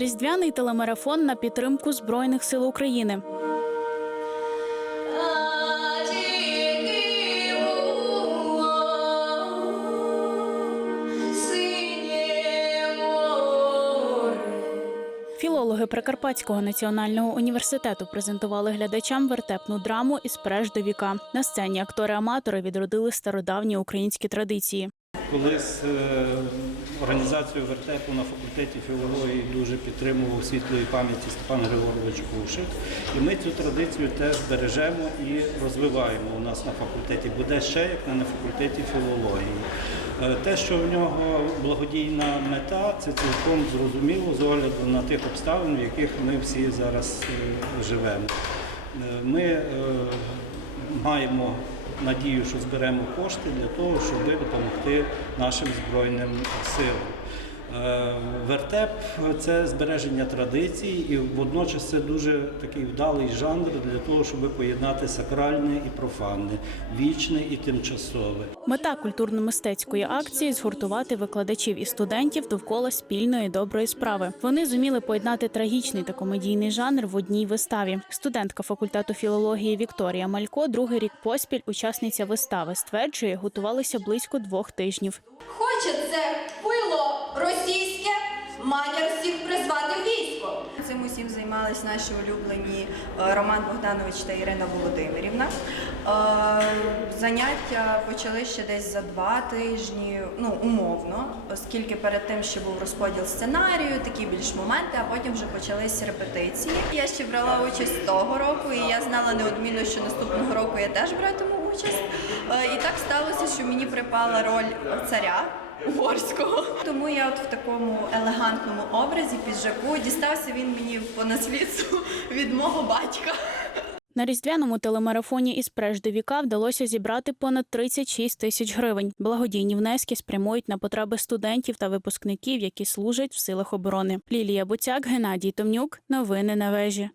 Різдвяний телемарафон на підтримку Збройних сил України. Філологи Прикарпатського національного університету презентували глядачам вертепну драму із преж до віка. На сцені актори-аматори відродили стародавні українські традиції. Колись е, організацію вертепу на факультеті філології дуже підтримував світлої пам'яті Степан Григорович Кушик. І ми цю традицію теж бережемо і розвиваємо у нас на факультеті. Буде ще як на факультеті філології. Е, Те, що в нього благодійна мета, це цілком зрозуміло з огляду на тих обставин, в яких ми всі зараз е, живемо. Ми маємо надію, що зберемо кошти для того, щоб допомогти нашим збройним силам. Е, Вертеп це збереження традицій, і водночас це дуже такий вдалий жанр для того, щоб поєднати сакральне і профанне, вічне і тимчасове. Мета культурно-мистецької акції згуртувати викладачів і студентів довкола спільної доброї справи. Вони зуміли поєднати трагічний та комедійний жанр в одній виставі. Студентка факультету філології Вікторія Малько, другий рік поспіль, учасниця вистави, стверджує, готувалися близько двох тижнів. Хоче це російське, матір всіх призвати військо. Цим усім займались наші улюблені е, Роман Богданович та Ірина Володимирівна. Е, Заняття почали ще десь за два тижні, ну умовно, оскільки перед тим ще був розподіл сценарію, такі більш моменти, а потім вже почались репетиції. Я ще брала участь того року, і я знала неодмінно, що наступного року я теж братиму участь. Е, І так сталося, що мені припала роль царя. Угорського. Тому я от в такому елегантному образі піджаку дістався він мені по наслідству від мого батька. На різдвяному телемарафоні із преж до віка вдалося зібрати понад 36 тисяч гривень. Благодійні внески спрямують на потреби студентів та випускників, які служать в силах оборони. Лілія Буцяк, Геннадій Томнюк. Новини на вежі.